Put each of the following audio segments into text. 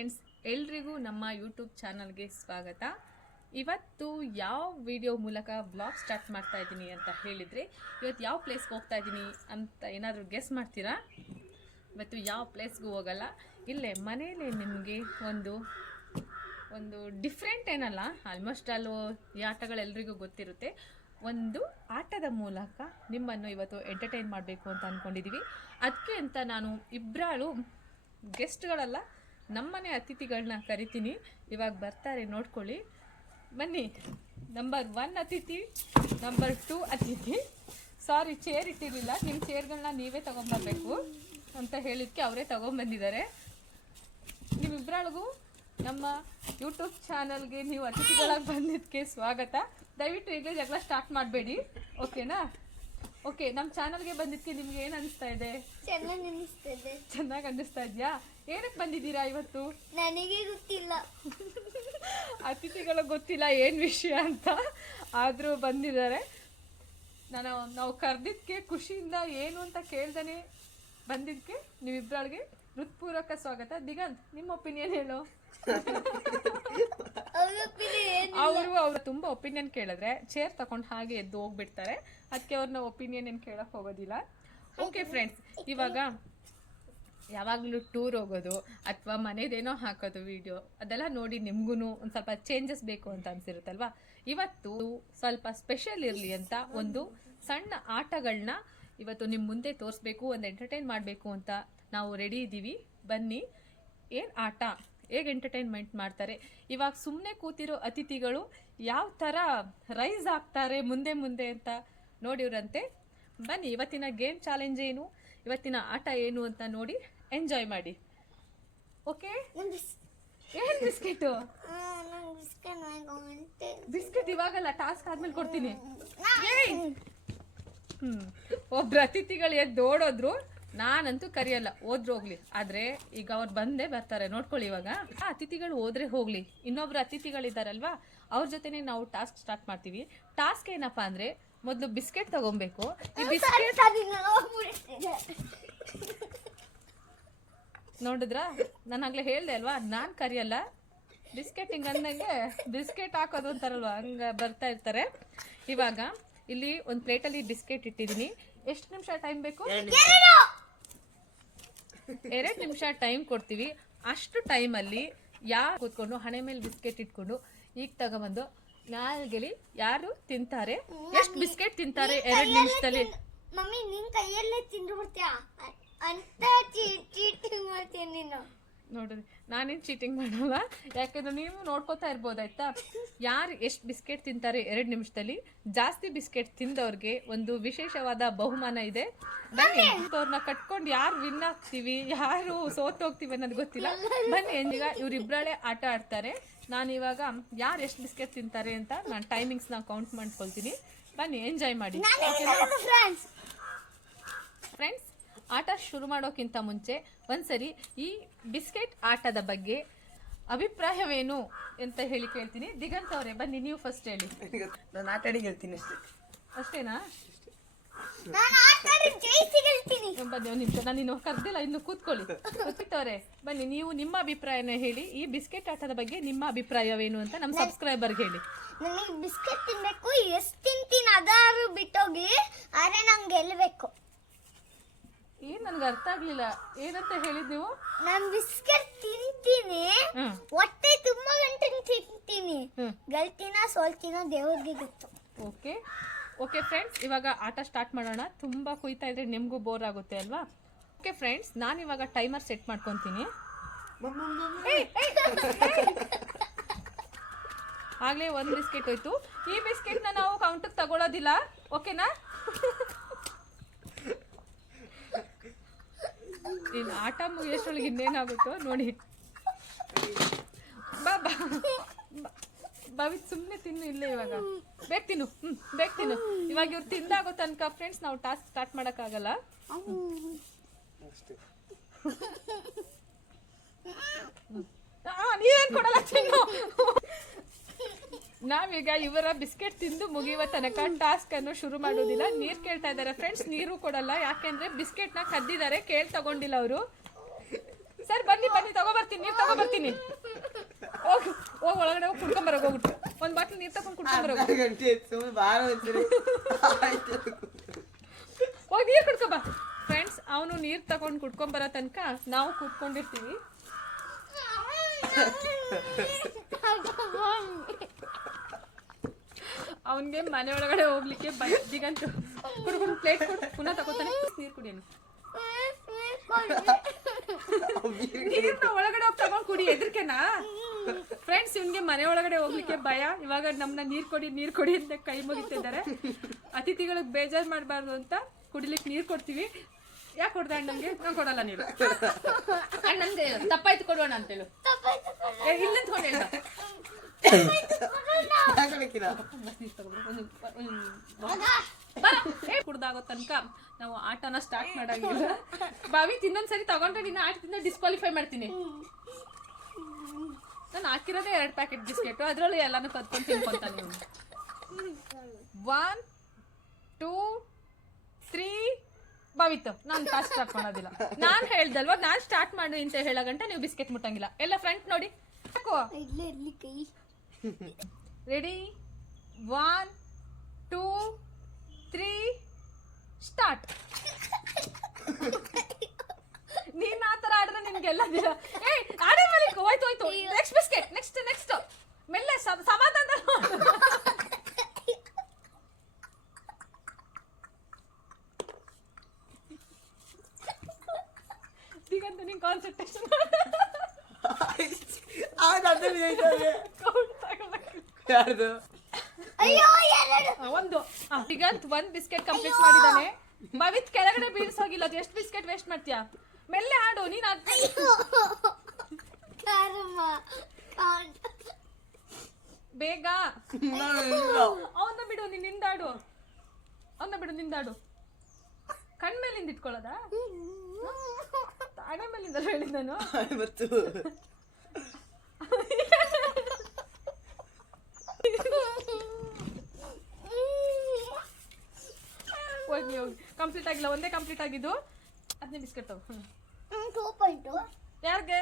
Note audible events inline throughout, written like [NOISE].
Friends, ಎಲ್ರಿಗೂ ನಮ್ಮ YouTube ಚಾನಲ್ಗೆ ಸ್ವಾಗತ. ಇವತ್ತು ಯಾವ ವಿಡಿಯೋ ಮೂಲಕ ಬ್ಲಾಗ್ ಸ್ಟಾರ್ಟ್ ಮಾಡ್ತಾ ಇದ್ದೀನಿ ಅಂತ ಹೇಳಿದರೆ, ಇವತ್ತು ಯಾವ ಪ್ಲೇಸ್ಗೆ ಹೋಗ್ತಾ ಇದ್ದೀನಿ ಅಂತ ಏನಾದರೂ ಗೆಸ್ ಮಾಡ್ತೀರಾ? ಇವತ್ತು ಯಾವ ಪ್ಲೇಸ್ಗೂ ಹೋಗಲ್ಲ. ಇಲ್ಲೇ ಮನೇಲಿ ನಿಮಗೆ ಒಂದು ಒಂದು ಡಿಫ್ರೆಂಟ್ ಏನಲ್ಲ ಆಲ್ಮೋಸ್ಟ್ ಅಲ್ಲೂ ಈ ಆಟಗಳೆಲ್ಲರಿಗೂ ಗೊತ್ತಿರುತ್ತೆ. ಒಂದು ಆಟದ ಮೂಲಕ ನಿಮ್ಮನ್ನು ಇವತ್ತು ಎಂಟರ್ಟೈನ್ ಮಾಡಬೇಕು ಅಂತ ಅಂದ್ಕೊಂಡಿದ್ದೀವಿ ಅದಕ್ಕೆ ಅಂತ ನಾನು ಇಬ್ಬರಾಳು ಗೆಸ್ಟ್ಗಳಲ್ಲ ನಮ್ಮನೆ ಅತಿಥಿಗಳನ್ನ ಕರಿತೀನಿ. ಇವಾಗ ಬರ್ತಾರೆ ನೋಡ್ಕೊಳ್ಳಿ. ಬನ್ನಿ. ನಂಬರ್ ಒನ್ ಅತಿಥಿ ನಂಬರ್ ಟೂ ಅತಿಥಿ. ಸಾರಿ ಚೇರ್ ಇಟ್ಟಿರಲಿಲ್ಲ. ನಿಮ್ಮ ಚೇರ್ಗಳನ್ನ ನೀವೇ ತೊಗೊಂಬರ್ಬೇಕು ಅಂತ ಹೇಳಿದಕ್ಕೆ ಅವರೇ ತೊಗೊಂಬಂದಿದ್ದಾರೆ. ನಿಮ್ಮಿಬ್ಬರಳಿಗೂ ನಮ್ಮ ಯೂಟ್ಯೂಬ್ ಚಾನಲ್ಗೆ ನೀವು ಅತಿಥಿಗಳಾಗಿ ಬಂದಿದ್ದಕ್ಕೆ ಸ್ವಾಗತ. ದಯವಿಟ್ಟು ಈಗಲೇ ಜಗಳ ಸ್ಟಾರ್ಟ್ ಮಾಡಬೇಡಿ. ಓಕೆನಾ ಓಕೆ ನಮ್ಮ ಚಾನಲ್ಗೆ ಬಂದಿದ್ದಕ್ಕೆ ನಿಮ್ಗೆ ಏನು ಅನಿಸ್ತಾ ಇದೆ? ಚೆನ್ನಾಗಿ ಅನ್ನಿಸ್ತಾ ಇದೆಯಾ? ಏನಕ್ಕೆ ಬಂದಿದ್ದೀರಾ ಇವತ್ತು? ನನಗೆ ಗೊತ್ತಿಲ್ಲ. [LAUGHS] ಅತಿಥಿಗಳು ಗೊತ್ತಿಲ್ಲ ಏನು ವಿಷಯ ಅಂತ. ಆದರೂ ಬಂದಿದ್ದಾರೆ. ನಾನು ನಾವು ಕರೆದಿದ್ದಕ್ಕೆ ಖುಷಿಯಿಂದ ಏನು ಅಂತ ಕೇಳ್ದೇ ಬಂದಿದ್ದಕ್ಕೆ ನೀವಿಬ್ಬರಳಿಗೆ ಹೃತ್ಪೂರ್ವಕ ಸ್ವಾಗತ. ದಿಗಂತ್ ನಿಮ್ಮ ಒಪಿನಿಯನ್ ಹೇಳು. [LAUGHS] ಅವರು ಅವ್ರು ತುಂಬ ಒಪಿನಿಯನ್ ಕೇಳಿದ್ರೆ ಚೇರ್ ತಗೊಂಡು ಹಾಗೆ ಎದ್ದು ಹೋಗ್ಬಿಡ್ತಾರೆ. ಅದಕ್ಕೆ ಅವ್ರನ್ನ ಒಪಿನಿಯನ್ ಏನು ಕೇಳಕ್ಕೆ ಹೋಗೋದಿಲ್ಲ. ಓಕೆ ಫ್ರೆಂಡ್ಸ್ ಇವಾಗ ಯಾವಾಗಲೂ ಟೂರ್ ಹೋಗೋದು ಅಥವಾ ಮನೇದೇನೋ ಹಾಕೋದು ವಿಡಿಯೋ ಅದೆಲ್ಲ ನೋಡಿ ನಿಮ್ಗೂ ಒಂದು ಸ್ವಲ್ಪ ಚೇಂಜಸ್ ಬೇಕು ಅಂತ ಅನ್ಸಿರುತ್ತಲ್ವಾ? ಇವತ್ತು ಸ್ವಲ್ಪ ಸ್ಪೆಷಲ್ ಇರಲಿ ಅಂತ ಒಂದು ಸಣ್ಣ ಆಟಗಳನ್ನ ಇವತ್ತು ನಿಮ್ಮ ಮುಂದೆ ತೋರಿಸ್ಬೇಕು, ಒಂದು ಎಂಟರ್ಟೈನ್ ಮಾಡಬೇಕು ಅಂತ ನಾವು ರೆಡಿ ಇದ್ದೀವಿ. ಬನ್ನಿ, ಏನು ಆಟ? ಹೇಗೆ ಎಂಟರ್ಟೈನ್ಮೆಂಟ್ ಮಾಡ್ತಾರೆ? ಇವಾಗ ಸುಮ್ಮನೆ ಕೂತಿರೋ ಅತಿಥಿಗಳು ಯಾವ ಥರ ರೈಸ್ ಆಗ್ತಾರೆ ಮುಂದೆ ಮುಂದೆ ಅಂತ ನೋಡಿವ್ರಂತೆ. ಬನ್ನಿ, ಇವತ್ತಿನ ಗೇಮ್ ಚಾಲೆಂಜ್ ಏನು? ಇವತ್ತಿನ ಆಟ ಏನು ಅಂತ ನೋಡಿ ಎಂಜಾಯ್ ಮಾಡಿ. ಓಕೆ ಏನ್ ಬಿಸ್- ಏನು ಬಿಸ್ಕೆಟು? ಬಿಸ್ಕೆಟ್ ಇವಾಗಲ್ಲ ಟಾಸ್ಕ್ ಆದ್ಮೇಲೆ ಕೊಡ್ತೀನಿ! ಹ್ಮ್ ಒಬ್ರು ಅತಿಥಿಗಳು ಎದ್ದು ಓಡೋದ್ರು ನಾನಂತೂ ಕರಿಯಲ್ಲ ಹೋದ್ರು ಹೋಗ್ಲಿ. ಆದ್ರೆ ಈಗ ಅವ್ರು ಬಂದೇ ಬರ್ತಾರೆ ನೋಡ್ಕೊಳ್ಳಿ ಇವಾಗ. ಆ ಅತಿಥಿಗಳು ಹೋದ್ರೆ ಹೋಗ್ಲಿ. ಇನ್ನೊಬ್ರು ಅತಿಥಿಗಳಿದಾರಲ್ವಾ ಅವ್ರ ಜೊತೆನೆ ನಾವು ಟಾಸ್ಕ್ ಸ್ಟಾರ್ಟ್ ಮಾಡ್ತೀವಿ. ಟಾಸ್ಕ್ ಏನಪ್ಪಾ ಅಂದ್ರೆ ಮೊದಲು ಬಿಸ್ಕೆಟ್ ತಗೊಬೇಕು. ಈ ಬಿಸ್ಕೆಟ್. ನೋಡಿದ್ರಾ? ನಾನು ಆಗ್ಲೇ ಹೇಳ್ದೆ ಅಲ್ವಾ? ನಾನು ಕರಿಯಲ್ಲ. ಬಿಸ್ಕೆಟ್ ಹಿಂಗೆ ಅಂದಂಗೆ ಬಿಸ್ಕೆಟ್ ಹಾಕೋದು ಅಂತಾರಲ್ವ? ಹಂಗೆ ಬರ್ತಾ ಇರ್ತಾರೆ. ಇವಾಗ ಇಲ್ಲಿ ಒಂದು ಪ್ಲೇಟಲ್ಲಿ ಬಿಸ್ಕೆಟ್ ಇಟ್ಟಿದ್ದೀನಿ. ಎಷ್ಟು ನಿಮಿಷ ಟೈಮ್ ಬೇಕು? ಎರಡು! ನಿಮಿಷ. ಟೈಮ್ ಕೊಡ್ತೀವಿ. ಅಷ್ಟು ಟೈಮಲ್ಲಿ ಯಾರು ಕೂತ್ಕೊಂಡು ಹಣೆ ಮೇಲೆ ಬಿಸ್ಕೆಟ್ ಇಟ್ಕೊಂಡು ಈಗ ತಗೊಬಂದು ನಾಲ್ಗೆಲಿ ಯಾರು ತಿಂತಾರೆ? ಎಷ್ಟು ಬಿಸ್ಕೆಟ್ ತಿಂತಾರೆ ಎರಡು ನಿಮಿಷದಲ್ಲಿ? ಮಮ್ಮಿ ನಿನ್ ಕೈಯಲ್ಲೇ ತಿಂದು ಬಿಡ್ತೀಯಾ? ಅಂತ ಚೀಟಿಂಗ್ ಮಾಡ್ತೀನಿ ನೀನು. ನೋಡಿ ನಾನೇನು ಚೀಟಿಂಗ್ ಮಾಡಲ್ಲ. ಯಾಕಂದ್ರೆ ನೀವು ನೋಡ್ಕೋತಾ ಇರ್ಬೋದು ಆಯ್ತಾ? ಯಾರು ಎಷ್ಟು ಬಿಸ್ಕೆಟ್ ತಿಂತಾರೆ ಎರಡು ನಿಮಿಷದಲ್ಲಿ ಜಾಸ್ತಿ ಬಿಸ್ಕೆಟ್ ತಿಂದವ್ರಿಗೆ ಒಂದು ವಿಶೇಷವಾದ ಬಹುಮಾನ ಇದೆ. ಬನ್ನಿ ಅವ್ರನ್ನ ಕಟ್ಕೊಂಡು ಯಾರು ವಿನ್ ಆಗ್ತೀವಿ ಯಾರು ಸೋತ್ ಹೋಗ್ತೀವಿ ಅನ್ನೋದು ಗೊತ್ತಿಲ್ಲ. ಬನ್ನಿ ಈಗ ಇವ್ರಿಬ್ರಳೆ ಆಟ ಆಡ್ತಾರೆ. ನಾನು ಇವಾಗ ಯಾರು ಎಷ್ಟು ಬಿಸ್ಕೆಟ್ ತಿಂತಾರೆ ಅಂತ ನಾನು ಟೈಮಿಂಗ್ಸ್ನ ಕೌಂಟ್ ಮಾಡ್ಕೊಳ್ತೀನಿ. ಬನ್ನಿ ಎಂಜಾಯ್ ಮಾಡಿ. ಫ್ರೆಂಡ್ಸ್ ಆಟ ಶುರು ಮಾಡೋಕ್ಕಿಂತ ಮುಂಚೆ ಒಂದ್ಸರಿ ಈ ಬಿಸ್ಕೆಟ್ ಆಟದ ಬಗ್ಗೆ ಅಭಿಪ್ರಾಯವೇನು ಅಂತ ಹೇಳಿ ಕೇಳ್ತೀನಿ. ದಿಗಂತ ಅವರೇ ಬನ್ನಿ ನೀವು ಫಸ್ಟ್ ಹೇಳಿ. ನಾನು ಆಟ ಆಡಿ ಗೆಲ್ತೀನಿ ಅಷ್ಟೇ. ಅಷ್ಟೇನಾ? ಬನ್ನಿ ಒಂದು ನಿಮಿಷ. ನಾನು ಇನ್ನು ಕರ್ದಿಲ್ಲ ಇನ್ನು ಕೂತ್ಕೊಳ್ಳಿ. ಕೂತ್ಕೊಳ್ಳಿ ಬನ್ನಿ ನೀವು ನಿಮ್ಮ ಅಭಿಪ್ರಾಯನ ಹೇಳಿ. ಈ ಬಿಸ್ಕೆಟ್ ಆಟದ ಬಗ್ಗೆ ನಿಮ್ಮ ಅಭಿಪ್ರಾಯವೇನು ಅಂತ ನಮ್ಮ ಸಬ್ಸ್ಕ್ರೈಬರ್ಗೆ ಹೇಳಿ. ನನಗೆ ಬಿಸ್ಕೆಟ್ ತಿನ್ಬೇಕು ಎಷ್ಟು ತಿಂತೀನಿ ಅದಾರು ಬಿಟ್ಟೋಗಿ ಆದ್ರೆ ನಂಗೆ ಗೆಲ್ಲಬೇಕು ನನ್ಗೆ ಅರ್ಥ ಆಗ್ಲಿಲ್ಲ. ಏನಂತ ಹೇಳಿದ್ ನೀವು? ನಾನು ಬಿಸ್ಕೆಟ್ ತಿಂತೀನಿ. ಹ್ಮ್. ಹೊಟ್ಟೆ ತುಂಬಾ ಗಂಟೆ ತಿಂತೀನಿ. ಹ್ಮ್. ಸೋಲ್ತಿನ ಸೋಲ್ತೀನೋ ದೇವ್ರಿಗೆ ಗೊತ್ತು. ಓಕೆ. ಓಕೆ ಫ್ರೆಂಡ್ಸ್ ಇವಾಗ ಆಟ ಸ್ಟಾರ್ಟ್ ಮಾಡೋಣ. ತುಂಬ ಕುಯ್ತಾ ಇದ್ರೆ ನಿಮಗೂ ಬೋರ್ ಆಗುತ್ತೆ ಅಲ್ವಾ? ಓಕೆ ಫ್ರೆಂಡ್ಸ್ ನಾನು ಇವಾಗ ಟೈಮರ್ ಸೆಟ್ ಮಾಡ್ಕೊತೀನಿ. ಆಗಲೇ ಒಂದು ಬಿಸ್ಕೆಟ್ ಹೋಯ್ತು. ಈ ಬಿಸ್ಕೆಟ್ನ ನಾವು ಕೌಂಟಿಗೆ ತಗೊಳ್ಳೋದಿಲ್ಲ ಓಕೆನಾ? ಇನ್ನು ಆಟ ಮುಗಿಯೋಷ್ಟೊಳಗೆ ಇನ್ನೇನಾಗುತ್ತೋ ನೋಡಿ. ಬಾ ಬಾ. ಸುಮ್ಮನೆ ತಿನ್ನು ಇಲ್ಲೇ ಇವಾಗ. ಬೇಗ ತಿನ್ನು. ಹ್ಞೂ ಬೇಗ ತಿನ್ನು. ಇವಾಗ ಇವ್ರು ತಿಂದಾಗೋ ತನಕ ಫ್ರೆಂಡ್ಸ್ ನಾವು ಟಾಸ್ಕ್ ಸ್ಟಾರ್ಟ್ ಮಾಡೋಕ್ಕಾಗಲ್ಲ? ನೀರೇನ್ ಕೊಡಲ್ಲ ತಿನ್ನು ನಾವೀಗ ಇವರ ಬಿಸ್ಕೆಟ್ ತಿಂದು ಮುಗಿಯುವ ತನಕ ಟಾಸ್ಕ್ ಅನ್ನು ಶುರು ಮಾಡೋದಿಲ್ಲ ನೀರ್ ಕೇಳ್ತಾ ಇದ್ದಾರೆ ಫ್ರೆಂಡ್ಸ್ ನೀರು ಕೊಡಲ್ಲ. ಯಾಕೆಂದ್ರೆ ಬಿಸ್ಕೆಟ್ನ ಕದ್ದಿದ್ದಾರೆ ಕೇಳ್ ತಗೊಂಡಿಲ್ಲ ಅವರು. ಸರ್ ಬನ್ನಿ ಬನ್ನಿ ತಗೋಬರ್ತೀನಿ ನೀರ್ ತಗೋಬರ್ತೀನಿ. ಹೋಗು ಹೋಗಿ ಒಳಗಡೆ ಹೋಗಿ ಕುಡ್ಕೊಂಬರೋಗ ಹೋಗ್ಬಿಟ್ಟು ಒಂದ್ ಬಾಟ್ಲ್ ನೀರ್ ತಗೊಂಡ್ ಕುಡ್ಕೊಂಬರೋಗ ಅರ್ಧ ಗಂಟೆ ಸುಮ್ಮನೆ ಬಾರ ಒಂದ್ಸರಿ ಆಯ್ತು ಹೋಗಿ ನೀರು ಕುಡ್ಕೊಂಬ ಫ್ರೆಂಡ್ಸ್ ಅವನು ನೀರ್ ತಗೊಂಡ್ ಕುಡ್ಕೊಂಡ್ ಬರೋ ತನಕ ನಾವು ಕುಡ್ಕೊಂಡಿರ್ತೀವಿ ಅವನಿಗೆ ಮನೆ ಒಳಗಡೆ ಹೋಗ್ಲಿಕ್ಕೆ ಬಜ್ಜಿಗಂತೂ ಕುಡ್ಕೊಂಡು ಪ್ಲೇಟ್ ಕೊಡು ಪುನಃ ತಗೋತಾನೆ ನೀರು ಕುಡಿಯೋನು ನೀರ್ನ ಒಳಗಡೆ ಹೋಗಿ ತಗೊಂಡ್ ಕುಡಿ ಎದ್ರಿಕೆನಾ ಫ್ರೆಂಡ್ಸ್ ಇವ್ನಿಗೆ ಮನೆ ಒಳಗಡೆ ಹೋಗ್ಲಿಕ್ಕೆ ಭಯ. ಇವಾಗ ನಮ್ನ ನೀರ್ ಕೊಡಿ ನೀರ್ ಕೊಡಿ ಅಂತ ಕೈ ಮುಗಿತಿದ್ದಾರೆ. ಅತಿಥಿಗಳಿಗೆ ಬೇಜಾರ್ ಮಾಡಬಾರ್ದು ಅಂತ ಕುಡಿಲಿಕ್ಕೆ ನೀರ್ ಕೊಡ್ತೀವಿ. ಯಾಕೆ ಕೊಡ್ದ ನಮ್ಗೆ ನಾನು ಕೊಡಲ್ಲ ನೀರು. ಅಣ್ಣ ನನ್ಗೆ ತಪ್ಪಾಯ್ತು ಕೊಡೋಣ ಅಂತೇಳು ಇಲ್ಲಿ ನಿಂತ್ಕೊಂಡು ಹೇಳು ತಗೊಳಕ್ಕಿಲ್ಲ. ಕುಡ್ದಾಗೋ ತನಕ ನಾವು ಆಟನ ಸ್ಟಾರ್ಟ್ ಮಾಡಂಗಿಲ್ಲ. ಬಾವಿ ತಿನ್ನೊಂದ್ಸರಿ ತಗೊಂಡ್ರೆ ನಿನ್ನ ಆಟದಿಂದ ಡಿಸ್ಕ್ವಾಲಿಫೈ ಮಾಡ್ತೀನಿ. ನಾನು ಹಾಕಿರೋದೇ ಎರಡು ಪ್ಯಾಕೆಟ್ ಬಿಸ್ಕೆಟು ಅದರಲ್ಲಿ ಎಲ್ಲಾನು ಕದ್ಕೊಂಡು ತಿನ್ಕೊಂತಾನೆ ಒನ್ ಟೂ ತ್ರೀ ಬಾವಿತ್ತು ನಾನು ಫಾಸ್ಟ್ ಸ್ಟಾರ್ಟ್ ಮಾಡೋದಿಲ್ಲ. ನಾನು ಹೇಳ್ದಲ್ವಾ, ನಾನು ಸ್ಟಾರ್ಟ್ ಮಾಡಿ ಅಂತ ಹೇಳೋ ಗಂಟ ನೀವು ಬಿಸ್ಕೆಟ್ ಮುಟ್ಟಂಗಿಲ್ಲ. ಎಲ್ಲ ಫ್ರಂಟ್ ನೋಡಿ. ಹಾಕೋ. ಇಲ್ಲೇ ಇರ್ಲಿ ಕೈ ready one two three start ನೀನ್ ಆ ಥರ ಆಡಿದ್ರೆ ನಿನ್ಗೆಲ್ಲ ದಿನ ಏ ಆಡೇ ಮೇಲೆ ಹೋಯ್ತು ಹೋಯ್ತು. ನೆಕ್ಸ್ಟ್ ಬಿಸ್ಕೆಟ್ ನೆಕ್ಸ್ಟ್ ನೆಕ್ಸ್ಟ್ ಮೆಲ್ಲೆ ಸ- ಸಮಾಧಾನ. ಈಗಂತೂ ನಿನ್ ಕಾನ್ಸಂಟ್ರೇಷನ್ ಆಯ್ತು, ಅರ್ಧ minute ಆಗಿದೆ. ಯಾರ್ದು? ಅಯ್ಯೋ ಎರಡು. ಆ, ಒಂದು. ಆ, ಈಗ ಒಂದ್ ಬಿಸ್ಕೆಟ್ ಕಂಪ್ಲೀಟ್ ಮಾಡಿದಾನೆ ಭವಿತ್ ಕೆಳಗಡೆ ಬೀಳ್ಸೋಗಿಲ್ಲ ಅದು. ಎಷ್ಟು ಬಿಸ್ಕೆಟ್ ವೇಸ್ಟ್ ಮಾಡ್ತೀಯಾ? ಮೆಲ್ಲೆ ಆಡು ನೀನ್ ಅದ್ ಕರ್ಮ. ಕಾಂಟ್ ಬೇಗ. ಅವನ್ನ ಬಿಡು ನೀನ್ ನಿಂದಾಡು. ಅವನ್ನ ಬಿಡು ನಿಂದಾಡು. ಕಣ್ ಮೇಲಿಂದ ಇಟ್ಕೊಳ್ಳೋದಾ? ತಾಡೆ ಮೇಲಿಂದ ಹೇಳಿದ್ ನಾನು. [LAUGHS] ಮತ್ತು. [LAUGHS] ಹೋಗಿ ಕಂಪ್ಲೀಟ್ ಆಗಿಲ್ಲ ಒಂದೇ ಕಂಪ್ಲೀಟ್ ಆಗಿದ್ದು? ಅದನ್ನೇ ಬಿಸ್ಕೆಟ್ ತಗೋ. ಹ್ಮ್. ಟೂ ಪಾಯಿಂಟು ಯಾರ್ಗೆ?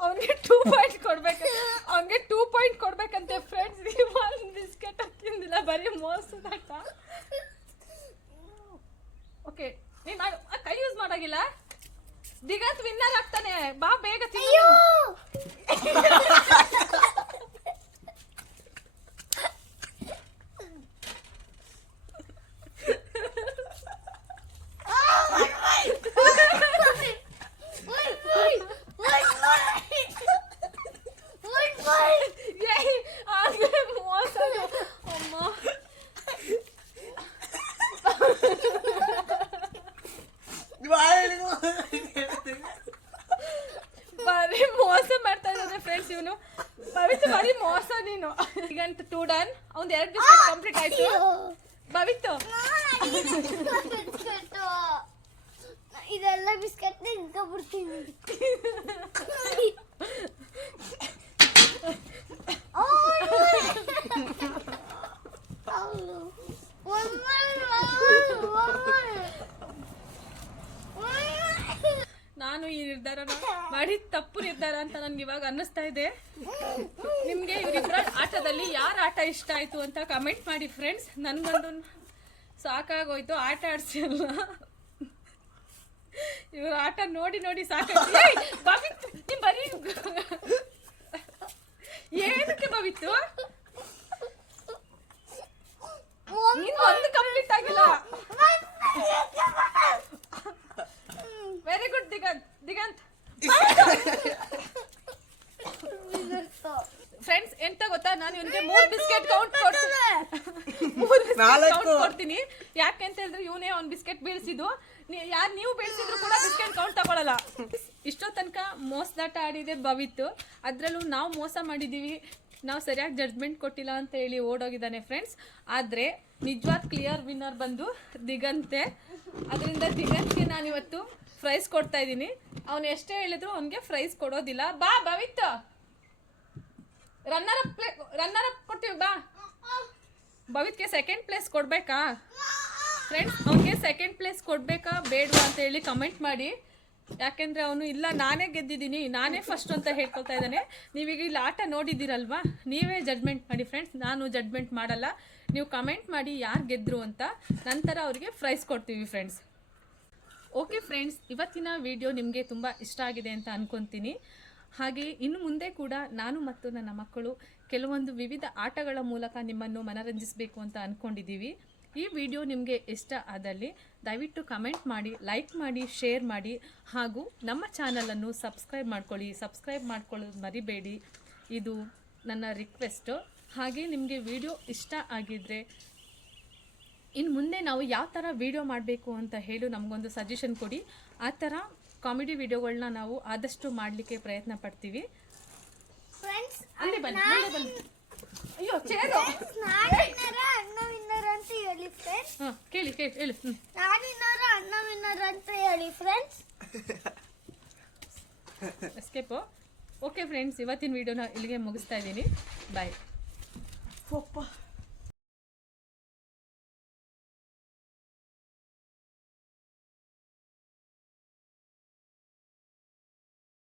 ಅವನಿಗೆ ಟೂ ಪಾಯಿಂಟ್ ಕೊಡ್ಬೇಕು. ಅವನಿಗೆ ಟೂ ಪಾಯಿಂಟ್ ಕೊಡ್ಬೇಕಂತೆ ಫ್ರೆಂಡ್ಸ್ ನೀವು ಒಂದು ಬಿಸ್ಕೆಟ್ ತಿಂದಿಲ್ಲ ಬರೀ ಮೋಸದ ಓಕೆ ನೀನ್ ಕೈ ಯೂಸ್ ಮಾಡಾಗಿಲ್ಲ? ದಿಗಂತ್ ವಿನ್ನರ್ ಆಗ್ತಾನೆ. ಬಾ ಬೇಗ ತಿನ್ನು [LAUGHS] ಏಯ್, ಹಾಗೆ ಮೋಸ ಅಮ್ಮ ಬಾಯಲ್ಲಿ ಬರೀ ಮೋಸ ಮಾಡ್ತಾ ಇದ್ದಾನೆ ಫ್ರೆಂಡ್ಸ್ ಇವನು ಭವಿತ್ ಬರೀ ಮೋಸ ನೀನು ಈಗಂತ ಟೂ ಡನ್ ಅವ್ನ್ ಎರಡು ಬಿಸ್ಕೆಟ್ ಕಂಪ್ಲೀಟ್ ಆಯ್ತು ಬವಿತ್ತು ಇದೆಲ್ಲ ಬಿಸ್ಕೆಟ್ ನಾನು ಈ ನಿರ್ಧಾರನ ಮಾಡಿ ತಪ್ಪು ನಿರ್ಧಾರ ಅಂತ ನನ್ಗೆ ಅನ್ನಿಸ್ತಾ ಇದೆ. ನಿಮ್ಗೆ ಇವರಿಬ್ಬರ ಆಟದಲ್ಲಿ ಯಾರ ಆಟ ಇಷ್ಟ ಆಯ್ತು ಅಂತ ಕಮೆಂಟ್ ಮಾಡಿ ಫ್ರೆಂಡ್ಸ್ ನನ್ಗೊಂದು ಸಾಕಾಗೋಯ್ತು, ಆಟ ಆಡ್ಸಿ ಅಲ್ಲ. ಇವ್ರ ಆಟ ನೋಡಿ ನೋಡಿ ಸಾಕಾಯ್ತು. ನೀ ಬರೀ ಏನಕ್ಕೆ ಭವಿತ್ತು ನೀನ್ ಒಂದು ಕಂಪ್ಲೀಟ್ ಆಗಿಲ್ಲ very good Diganth Diganth friends ಎಂತ ಗೊತ್ತಾ ನಾನು ಇವನಿಗೆ ಮೂರ್ ಬಿಸ್ಕೆಟ್ ಕೌಂಟ್ ಕೊಡ್ತೀನಿ ಮೂರ್ ಬಿಸ್ಕೆಟ್ ಕೊಡ್ತೀನಿ. ಯಾಕೆ ಅಂತ ಹೇಳಿದ್ರೆ ಇವನೇ ಅವ್ನ್ ಬಿಸ್ಕೆಟ್ ಬೀಳ್ಸಿದ್ದು. ಯಾರು ನೀವು ಬೀಳ್ಸಿದ್ರು ಕೂಡ ಬಿಸ್ಕೆಟ್ ಕೌಂಟ್ ತಗೊಳಲ್ಲ. ಇಷ್ಟೋ ತನಕ ಮೋಸದಾಟ ಆಡಿದೆ ಭವಿತ್ತು ಅದ್ರಲ್ಲೂ ನಾವು ಮೋಸ ಮಾಡಿದೀವಿ. ನಾವು ಸರಿಯಾಗಿ ಜಡ್ಜ್ಮೆಂಟ್ ಕೊಟ್ಟಿಲ್ಲ ಅಂತ ಹೇಳಿ ಓಡೋಗಿದ್ದಾನೆ ಫ್ರೆಂಡ್ಸ್ ಆದರೆ ನಿಜವಾದ ಕ್ಲಿಯರ್ ವಿನ್ನರ್ ಬಂದು ದಿಗಂತೆ. ಅದರಿಂದ ದಿಗಂತ್ಗೆ ನಾನಿವತ್ತು ಪ್ರೈಸ್ ಕೊಡ್ತಾ ಇದ್ದೀನಿ. ಅವನು ಎಷ್ಟೇ ಹೇಳಿದ್ರು ಅವನಿಗೆ ಪ್ರೈಸ್ ಕೊಡೋದಿಲ್ಲ. ಬಾ Bhavith. Runner up runner up ಕೊಡ್ತೀವಿ, ಬಾ. ಭವಿತ್ಗೆ ಸೆಕೆಂಡ್ ಪ್ಲೇಸ್ ಕೊಡ್ಬೇಕಾ? ಫ್ರೆಂಡ್ಸ್ ಅವನಿಗೆ ಸೆಕೆಂಡ್ ಪ್ಲೇಸ್ ಕೊಡ್ಬೇಕಾ ಬೇಡ ಅಂತ ಹೇಳಿ ಕಮೆಂಟ್ ಮಾಡಿ. ಯಾಕೆಂದ್ರೆ ಅವನು ಇಲ್ಲ, ನಾನೇ ಗೆದ್ದಿದ್ದೀನಿ, ನಾನೇ ಫಸ್ಟ್ ಅಂತ ಹೇಳ್ಕೊಳ್ತಾ ಇದ್ದಾನೆ. ನೀವೀಗ ಇಲ್ಲಿ ಆಟ ನೋಡಿದ್ದೀರಲ್ವಾ? ನೀವೇ ಜಡ್ಮೆಂಟ್ ಮಾಡಿ ಫ್ರೆಂಡ್ಸ್ ನಾನು ಜಡ್ಮೆಂಟ್ ಮಾಡಲ್ಲ. ನೀವು ಕಮೆಂಟ್ ಮಾಡಿ ಯಾರು ಗೆದ್ದರು ಅಂತ ನಂತರ ಅವರಿಗೆ ಪ್ರೈಸ್ ಕೊಡ್ತೀವಿ ಫ್ರೆಂಡ್ಸ್ ಓಕೆ ಫ್ರೆಂಡ್ಸ್ ಇವತ್ತಿನ ವಿಡಿಯೋ ನಿಮಗೆ ತುಂಬ ಇಷ್ಟ ಆಗಿದೆ ಅಂತ ಅನ್ಕೊತೀನಿ. ಹಾಗೆ ಇನ್ನು ಮುಂದೆ ಕೂಡ ನಾನು ಮತ್ತು ನನ್ನ ಮಕ್ಕಳು ಕೆಲವೊಂದು ವಿವಿಧ ಆಟಗಳ ಮೂಲಕ ನಿಮ್ಮನ್ನು ಮನರಂಜಿಸಬೇಕು ಅಂತ ಅಂದ್ಕೊಂಡಿದ್ದೀವಿ ಈ ವಿಡಿಯೋ ನಿಮಗೆ ಇಷ್ಟ ಆದಲ್ಲಿ ದಯವಿಟ್ಟು ಕಮೆಂಟ್ ಮಾಡಿ, ಲೈಕ್ ಮಾಡಿ, ಶೇರ್ ಮಾಡಿ ಹಾಗೂ ನಮ್ಮ ಚಾನಲನ್ನು ಸಬ್ಸ್ಕ್ರೈಬ್ ಮಾಡ್ಕೊಳ್ಳಿ. ಸಬ್ಸ್ಕ್ರೈಬ್ ಮಾಡ್ಕೊಳ್ಳೋದು ಮರಿಬೇಡಿ. ಇದು ನನ್ನ ರಿಕ್ವೆಸ್ಟು ಹಾಗೆ ನಿಮಗೆ ವಿಡಿಯೋ ಇಷ್ಟ ಆಗಿದ್ದರೆ ಇನ್ನು ಮುಂದೆ ನಾವು ಯಾವ ಥರ ವಿಡಿಯೋ ಮಾಡಬೇಕು ಅಂತ ಹೇಳಿ ನಮಗೊಂದು ಸಜೆಷನ್ ಕೊಡಿ. ಆ ಥರ ಕಾಮಿಡಿ ವಿಡಿಯೋಗಳನ್ನ ನಾವು ಆದಷ್ಟು ಮಾಡಲಿಕ್ಕೆ ಪ್ರಯತ್ನ ಪಡ್ತೀವಿ. ಫ್ರೆಂಡ್ಸ್ ಅಲ್ಲಿ ಬನ್ನಿ ಮುಂದೆ ಬನ್ನಿ. ಅಯ್ಯೋ ಚೇರು ನಾನಿನ್ನರ ಅಣ್ಣ ವಿನ್ನರ್ ಅಂತ ಹೇಳಿ ಫ್ರೆಂಡ್ಸ್ ಹಾಂ ಕೇಳಿ ಕೇಳಿ ಹೇಳಿ ಹ್ಞೂ ನಾನಿನ್ನರ ಅಣ್ಣ ವಿನ್ನರ್ ಅಂತ ಹೇಳಿ ಫ್ರೆಂಡ್ಸ್ ಎಸ್ಕೇಪು ಓಕೆ ಫ್ರೆಂಡ್ಸ್ ಇವತ್ತಿನ ವಿಡಿಯೋನ ಇಲ್ಲಿಗೆ ಮುಗಿಸ್ತಾ ಇದ್ದೀನಿ. ಬಾಯ್ ಪಪ್ಪ